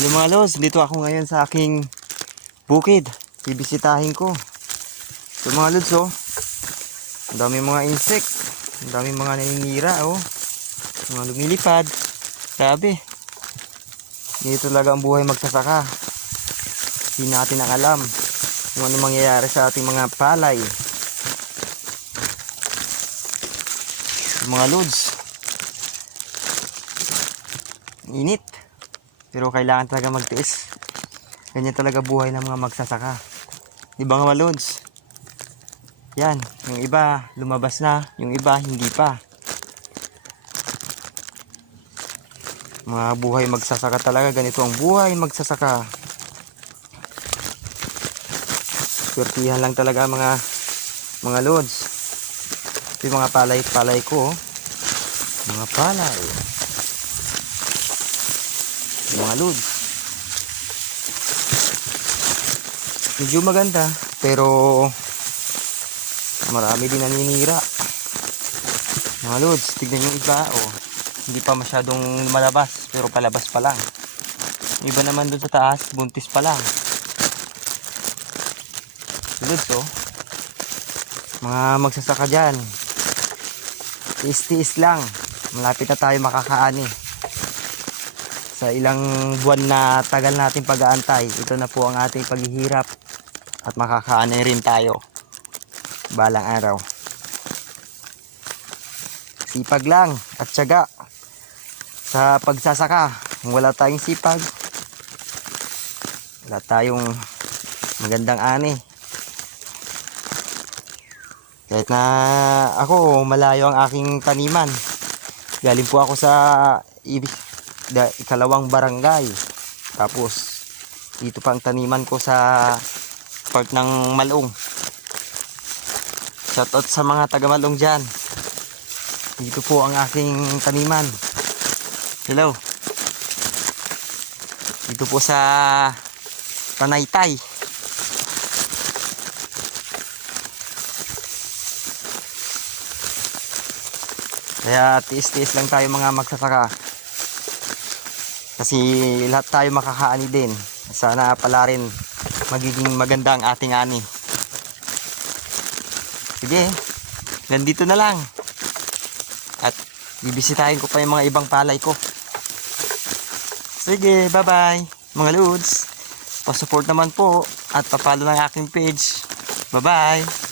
Hello mga lods, dito ako ngayon sa aking bukid. Bibisitahin ko. So mga lods, oh, ang dami mga insect, ang dami mga naninira, oh, mga lumilipad. Grabe, dito talaga ang buhay magsasaka. Hindi natin ang alam kung ano mangyayari sa ating mga palay. Mga lods, init, pero kailangan talaga magtiis. Ganyan talaga buhay ng mga magsasaka, di ba mga lods? Yan, yung iba lumabas na, yung iba hindi pa. Mga buhay magsasaka talaga, ganito ang buhay magsasaka. Swertihan lang talaga mga lods. Yung mga palay ko, oh. Mga palay, mga lods. Medyo maganda, pero marami din naninira. Mga lods, tignan yung iba, oh. Hindi pa masyadong malabas, pero palabas pa lang. Yung iba naman doon sa taas, buntis pa lang. Lods, oh. Mga magsasaka dyan, tiis-tiis lang. Malapit na tayo makakaani. Sa ilang buwan na tagal natin pag-aantay, ito na po ang ating paghihirap at makakaani rin tayo balang araw. Sipag lang at tiyaga sa pagsasaka. Kung wala tayong sipag, wala tayong magandang ani. Kahit na ako malayo ang aking taniman, galing po ako sa ikalawang barangay, tapos dito pa ang taniman ko sa part ng Malong. Shoutout sa mga taga Malong dyan. Dito po ang aking taniman. Hello, dito po sa Tanaytay. Kaya tiis-tiis lang tayo mga magsasaka, kasi lahat tayo makakaani din. Sana pala rin magiging maganda ang ating ani. Sige, nandito na lang. At bibisitahin ko pa yung mga ibang palay ko. Sige, bye bye mga lods. Pa-support naman po at pa-follow ng aking page. Bye bye.